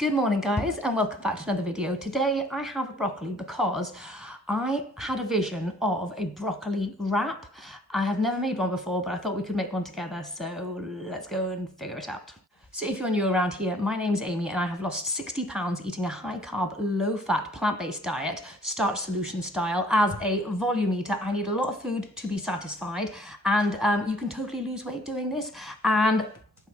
Good morning guys, and welcome back to another video. Today I have a broccoli because I had a vision of a broccoli wrap. I have never made one before, but I thought we could make one together, so let's go and figure it out. So if you're new around here, my name is Amy and I have lost 60 pounds eating a high carb, low fat, plant-based diet, Starch Solution style. As a volume eater, I need a lot of food to be satisfied, and you can totally lose weight doing this. And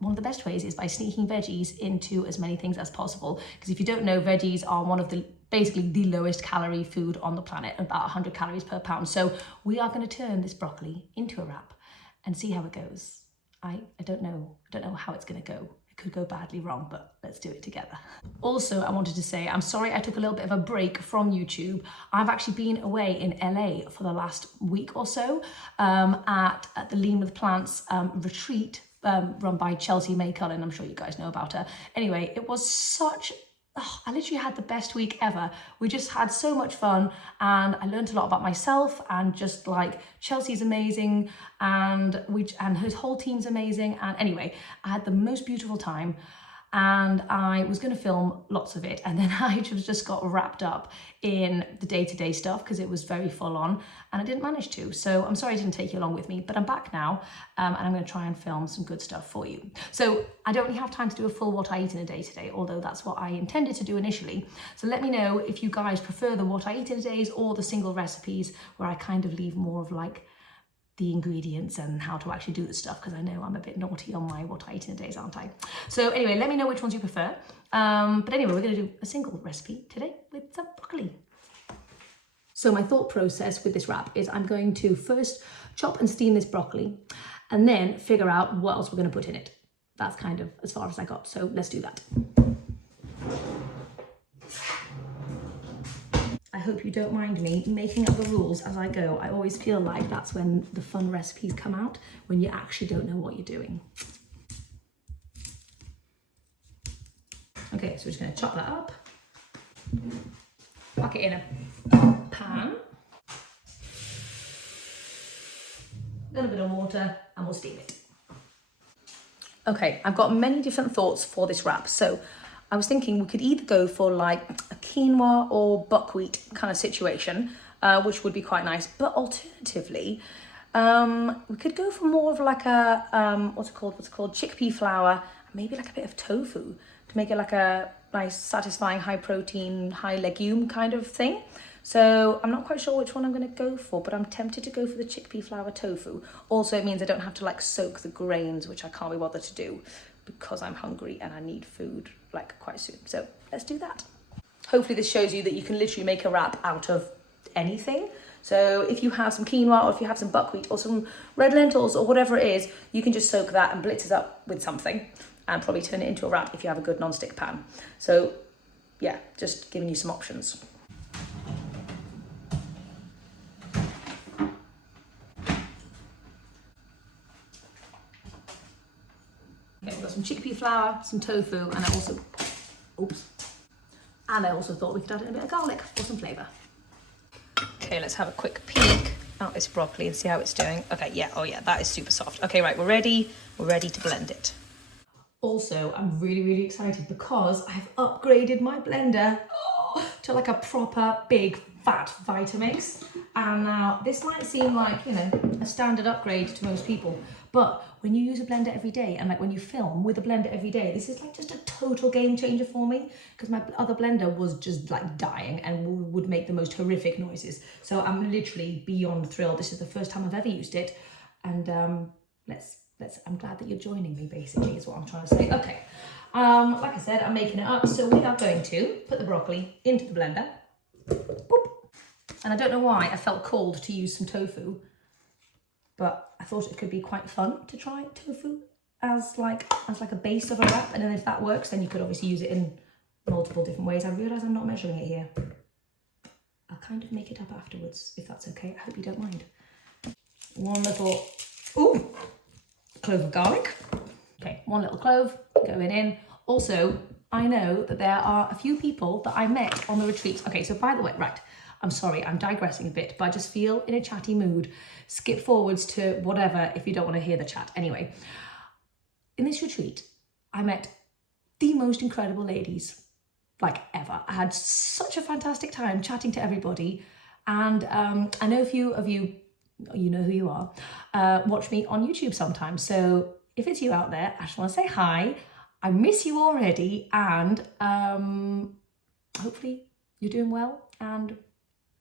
one of the best ways is by sneaking veggies into as many things as possible. Because if you don't know, veggies are one of the basically the lowest calorie food on the planet, about 100 calories per pound. So we are going to turn this broccoli into a wrap and see how it goes. I don't know how it's going to go. It could go badly wrong, but let's do it together. Also, I wanted to say, I'm sorry I took a little bit of a break from YouTube. I've actually been away in LA for the last week or so at the Lean with Plants retreat run by Chelsea May Cullen. I'm sure you guys know about her. Anyway, it was such, I literally had the best week ever. We just had so much fun and I learned a lot about myself, and just like Chelsea's amazing and her whole team's amazing. And anyway, I had the most beautiful time. And I was going to film lots of it, and then I just got wrapped up in the day-to-day stuff because it was very full on and I didn't manage to. So I'm sorry I didn't take you along with me, but I'm back now and I'm going to try and film some good stuff for you. So I don't really have time to do a full what I eat in a day today, although that's what I intended to do initially. So let me know if you guys prefer the what I eat in a days or the single recipes where I kind of leave more of like the ingredients and how to actually do the stuff, because I know I'm a bit naughty on my what I eat in a days, aren't I? So anyway, let me know which ones you prefer. But anyway, we're going to do a single recipe today with some broccoli. So my thought process with this wrap is I'm going to first chop and steam this broccoli and then figure out what else we're going to put in it. That's kind of as far as I got, so let's do that. I hope you don't mind me making up the rules as I go. I always feel like that's when the fun recipes come out, when you actually don't know what you're doing. Okay, so we're just going to chop that up, whack it in a pan, a little bit of water, and we'll steam it. Okay, I've got many different thoughts for this wrap. So I was thinking we could either go for like a quinoa or buckwheat kind of situation, which would be quite nice. But alternatively, we could go for more of like a, what's it called? Chickpea flour, maybe like a bit of tofu to make it like a nice, satisfying, high protein, high legume kind of thing. So I'm not quite sure which one I'm going to go for, but I'm tempted to go for the chickpea flour tofu. Also, it means I don't have to like soak the grains, which I can't be bothered to do because I'm hungry and I need food like quite soon. So let's do that. Hopefully this shows you that you can literally make a wrap out of anything. So if you have some quinoa or if you have some buckwheat or some red lentils or whatever it is, you can just soak that and blitz it up with something and probably turn it into a wrap if you have a good non-stick pan. So yeah, just giving you some options. Okay, we've got some chickpea flour, some tofu, and I also thought we could add in a bit of garlic for some flavour. Okay, let's have a quick peek at this broccoli and see how it's doing. Okay, yeah, oh yeah, that is super soft. Okay, right, we're ready to blend it. Also, I'm really excited because I've upgraded my blender to like a proper big fat Vitamix. And now this might seem like, you know, a standard upgrade to most people, but when you use a blender every day and like when you film with a blender every day, this is like just a total game changer for me, because my other blender was just like dying and would make the most horrific noises. So I'm literally beyond thrilled. This is the first time I've ever used it, and I'm glad that you're joining me, basically, is what I'm trying to say. Okay, like I said, I'm making it up. So we are going to put the broccoli into the blender. Boop. And I don't know why I felt called to use some tofu, but I thought it could be quite fun to try tofu as like a base of a wrap. And then if that works, then you could obviously use it in multiple different ways. I realise I'm not measuring it here. I'll kind of make it up afterwards, if that's okay. I hope you don't mind. One little, clove of garlic. Okay, one little clove going in. Also, I know that there are a few people that I met on the retreat. Okay, so by the way, right, I'm sorry, I'm digressing a bit, but I just feel in a chatty mood. Skip forwards to whatever if you don't want to hear the chat. Anyway, in this retreat, I met the most incredible ladies like ever. I had such a fantastic time chatting to everybody. And I know a few of you, you know who you are, watch me on YouTube sometimes. So if it's you out there, I just want to say hi. I miss you already, and hopefully you're doing well and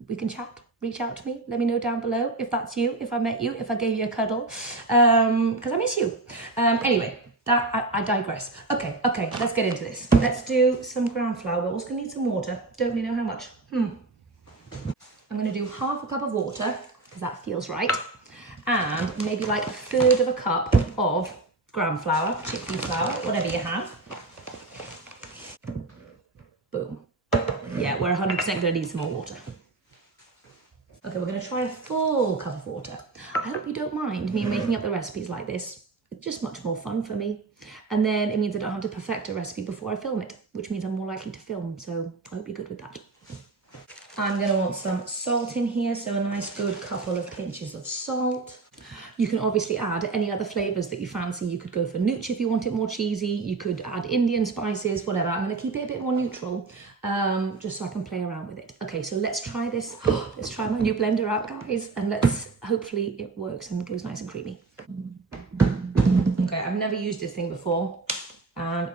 we can chat. Reach out to me, let me know down below if that's you, if I met you, if I gave you a cuddle, because I miss you. Anyway, that I digress. Okay, let's get into this. Let's do some ground flour. We're also gonna need some water. Don't really know how much. I'm gonna do half a cup of water, because that feels right, and maybe like 1/3 of a cup of ground flour, chickpea flour, whatever you have. Boom. Yeah, we're 100% gonna need some more water. Okay, we're going to try a full cup of water. I hope you don't mind me making up the recipes like this. It's just much more fun for me. And then it means I don't have to perfect a recipe before I film it, which means I'm more likely to film. So I hope you're good with that. I'm going to want some salt in here. So a nice good couple of pinches of salt. You can obviously add any other flavours that you fancy. You could go for nooch if you want it more cheesy. You could add Indian spices, whatever. I'm going to keep it a bit more neutral, just so I can play around with it. Okay, so let's try this. Let's try my new blender out, guys, and hopefully it works and goes nice and creamy. Okay, I've never used this thing before, and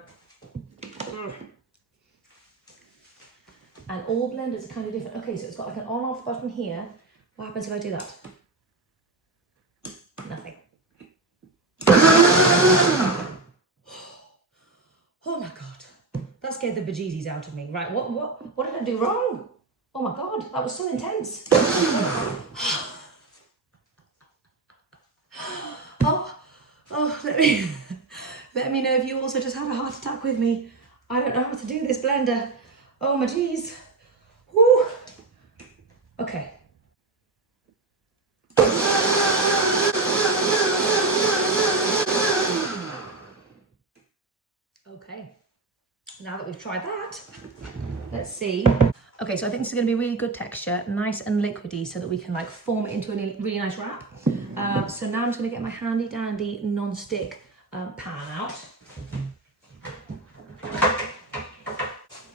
all blenders are kind of different. Okay, so it's got like an on-off button here. What happens if I do that? Nothing. Oh my God, that scared the bejesus out of me. Right, what did I do wrong? Oh my God, that was so intense. Let me know if you also just had a heart attack with me. I don't know how to do this blender. Oh my geez. Woo. Okay. Okay, now that we've tried that, let's see. Okay, so I think this is going to be really good texture, nice and liquidy, so that we can like form it into a really nice wrap. So now I'm just going to get my handy dandy non-stick pan out.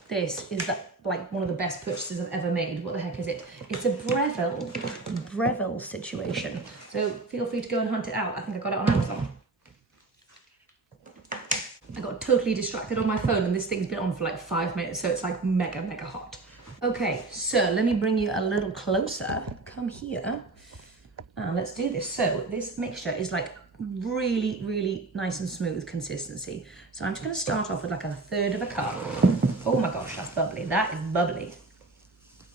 This is like one of the best purchases I've ever made. What the heck is it? It's a Breville situation. So feel free to go and hunt it out. I think I got it on Amazon. I got totally distracted on my phone and this thing's been on for like 5 minutes, so it's like mega hot. Okay, so let me bring you a little closer. Come here. Let's do this. So this mixture is like really nice and smooth consistency. So I'm just going to start off with like 1/3 of a cup. Oh my gosh, that's bubbly. That is bubbly.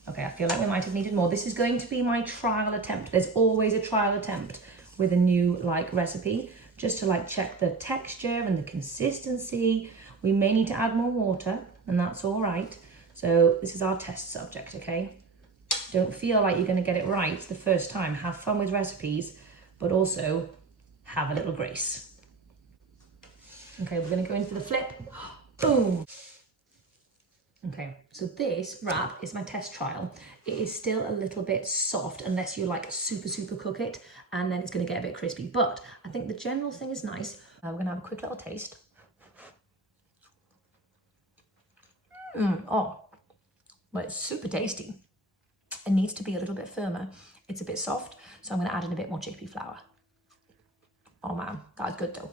Okay, I feel like we might have needed more. This is going to be my trial attempt. There's always a trial attempt with a new like recipe, just to like check the texture and the consistency. We may need to add more water, and that's all right. So this is our test subject, okay? Don't feel like you're going to get it right the first time. Have fun with recipes, but also have a little grace. Okay, we're going to go in for the flip. Boom. Okay, so this wrap is my test trial. It is still a little bit soft unless you like super cook it, and then it's going to get a bit crispy. But I think the general thing is nice. We're going to have a quick little taste. Oh, well, it's super tasty. It needs to be a little bit firmer. It's a bit soft, so I'm going to add in a bit more chickpea flour. Oh man, that's good though.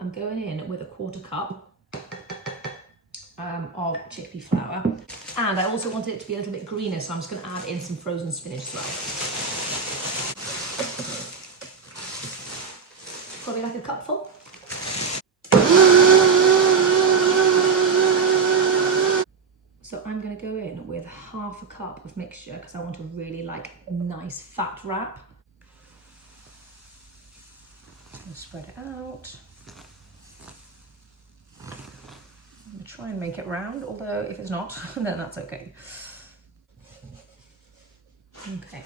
I'm going in with 1/4 cup of chickpea flour, and I also wanted it to be a little bit greener, so I'm just going to add in some frozen spinach as well. Probably like a cupful. So I'm going to go in with 1/2 cup of mixture because I want a really like nice fat wrap. I'll spread it out. I'm going to try and make it round, although if it's not, then that's okay. Okay.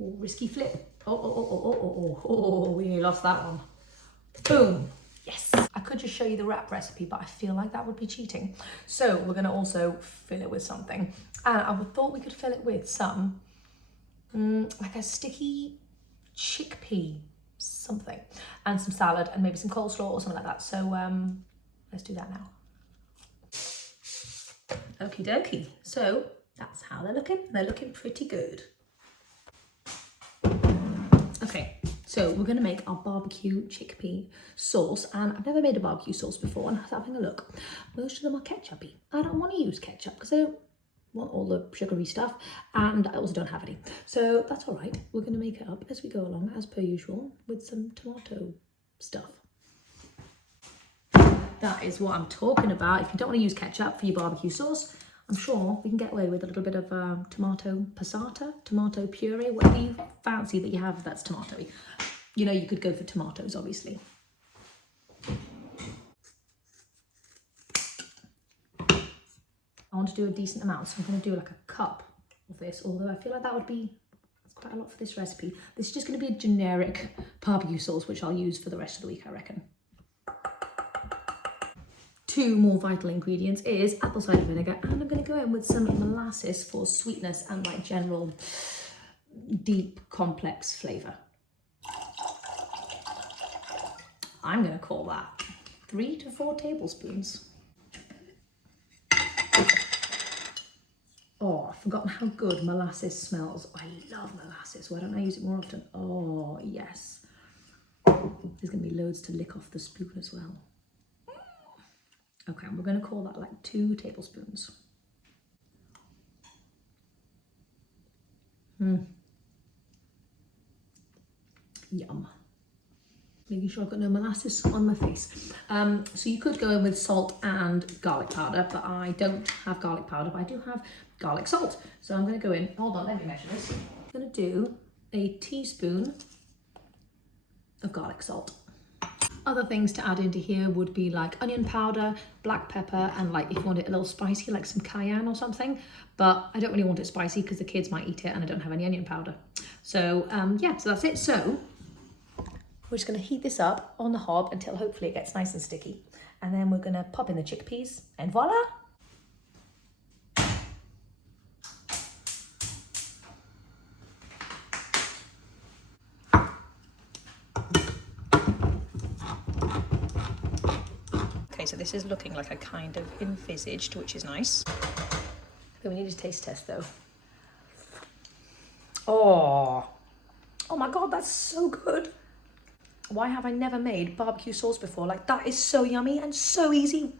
Ooh, risky flip. Oh, we nearly lost that one. Boom. Yes. I could just show you the wrap recipe, but I feel like that would be cheating. So we're going to also fill it with something. And I thought we could fill it with some, like a sticky chickpea something, and some salad and maybe some coleslaw or something like that. So let's do that now. Okie dokie. So that's how they're looking. They're looking pretty good. Okay, so we're going to make our barbecue chickpea sauce, and I've never made a barbecue sauce before, and I was having a look. Most of them are ketchupy. I don't want to use ketchup because I don't want all the sugary stuff, and I also don't have any. So that's all right. We're going to make it up as we go along, as per usual, with some tomato stuff. That is what I'm talking about. If you don't want to use ketchup for your barbecue sauce, I'm sure we can get away with a little bit of tomato pasata, tomato puree, whatever you fancy that you have that's tomatoey. You know, you could go for tomatoes, obviously. I want to do a decent amount, so I'm going to do like a cup of this, although I feel like that's quite a lot for this recipe. This is just going to be a generic barbecue sauce, which I'll use for the rest of the week, I reckon. Two more vital ingredients is apple cider vinegar, and I'm going to go in with some molasses for sweetness and like general deep complex flavour. I'm going to call that 3 to 4 tablespoons. Oh, I've forgotten how good molasses smells. I love molasses. Why don't I use it more often? Oh, yes. There's going to be loads to lick off the spoon as well. Okay, and we're going to call that like 2 tablespoons. Yum. Making sure I've got no molasses on my face. So you could go in with salt and garlic powder, but I don't have garlic powder, but I do have garlic salt. So I'm going to go in, hold on, let me measure this. I'm going to do a teaspoon of garlic salt. Other things to add into here would be like onion powder, black pepper, and like if you want it a little spicy, like some cayenne or something. But I don't really want it spicy because the kids might eat it and I don't have any onion powder. So yeah, so that's it. So we're just going to heat this up on the hob until hopefully it gets nice and sticky. And then we're going to pop in the chickpeas and voila! Okay, so this is looking like I kind of envisaged, which is nice. Okay, we need a taste test though. Oh my God, that's so good. Why have I never made barbecue sauce before? Like, that is so yummy and so easy.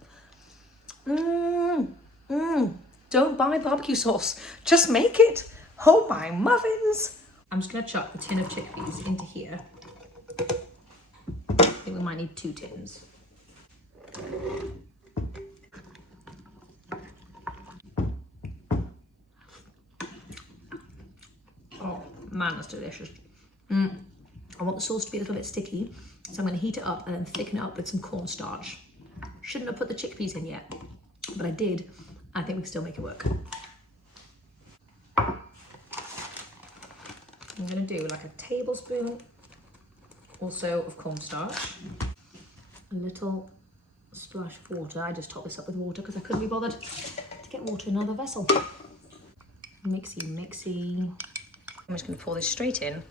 Don't buy barbecue sauce. Just make it. Oh my muffins. I'm just gonna chuck the tin of chickpeas into here. I think we might need 2 tins. Oh man, that's delicious. I want the sauce to be a little bit sticky, so I'm going to heat it up and then thicken it up with some cornstarch. Shouldn't have put the chickpeas in yet, but I did. I think we can still make it work. I'm going to do like a tablespoon or so of cornstarch, a little splash of water. I just topped this up with water because I couldn't be bothered to get water in another vessel. Mixy, mixy. I'm just going to pour this straight in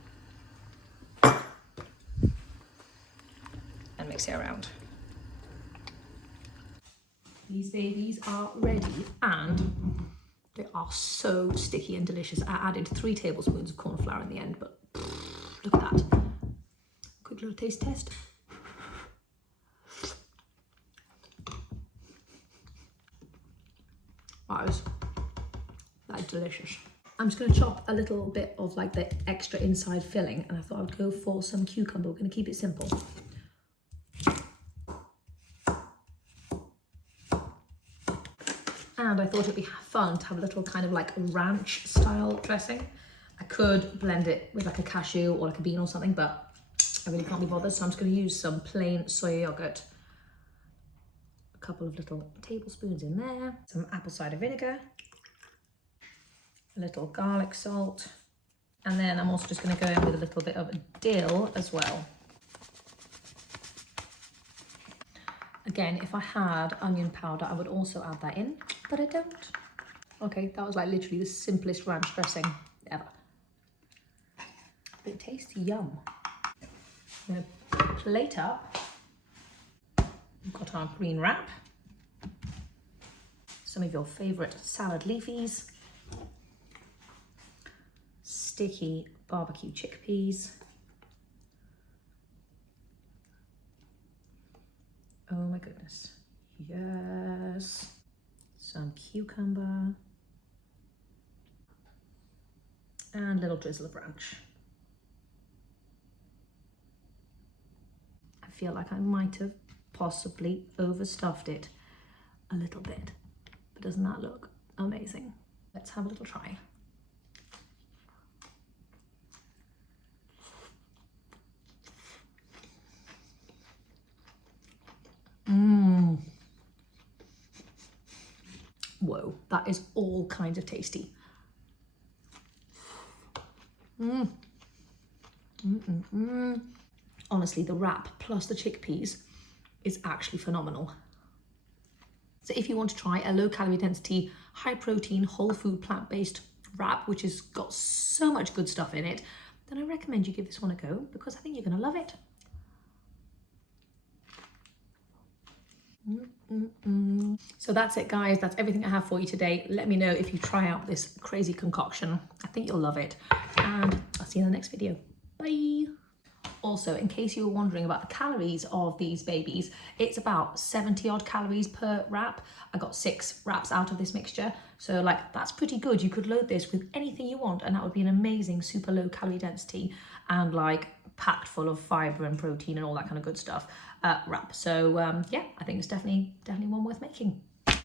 and mix it around. These babies are ready and they are so sticky and delicious. I added 3 tablespoons of corn flour in the end, but look at that. Quick little taste test. That is delicious. I'm just going to chop a little bit of like the extra inside filling, and I thought I would go for some cucumber. We're going to keep it simple. And I thought it'd be fun to have a little kind of like ranch style dressing. I could blend it with like a cashew or like a bean or something, but I really can't be bothered. So I'm just going to use some plain soy yogurt. A couple of little tablespoons in there. Some apple cider vinegar. A little garlic salt. And then I'm also just going to go in with a little bit of dill as well. Again, if I had onion powder, I would also add that in, but I don't. Okay, that was like literally the simplest ranch dressing ever. But it tastes yum. I'm going to plate up. We've got our green wrap, some of your favourite salad leafies, sticky barbecue chickpeas, oh my goodness, yes, some cucumber, and a little drizzle of ranch. I feel like I might have possibly overstuffed it a little bit, but doesn't that look amazing? Let's have a little try. Whoa, that is all kinds of tasty. Honestly, the wrap plus the chickpeas is actually phenomenal. So if you want to try a low calorie density, high protein, whole food, plant-based wrap, which has got so much good stuff in it, then I recommend you give this one a go because I think you're gonna love it. So that's it, guys. That's everything I have for you today. Let me know if you try out this crazy concoction. I think you'll love it. And I'll see you in the next video. Bye. Also, in case you were wondering about the calories of these babies, it's about 70 odd calories per wrap. I got 6 wraps out of this mixture. So like, that's pretty good. You could load this with anything you want and that would be an amazing super low calorie density and like packed full of fiber and protein and all that kind of good stuff wrap. So yeah, I think it's definitely one worth making.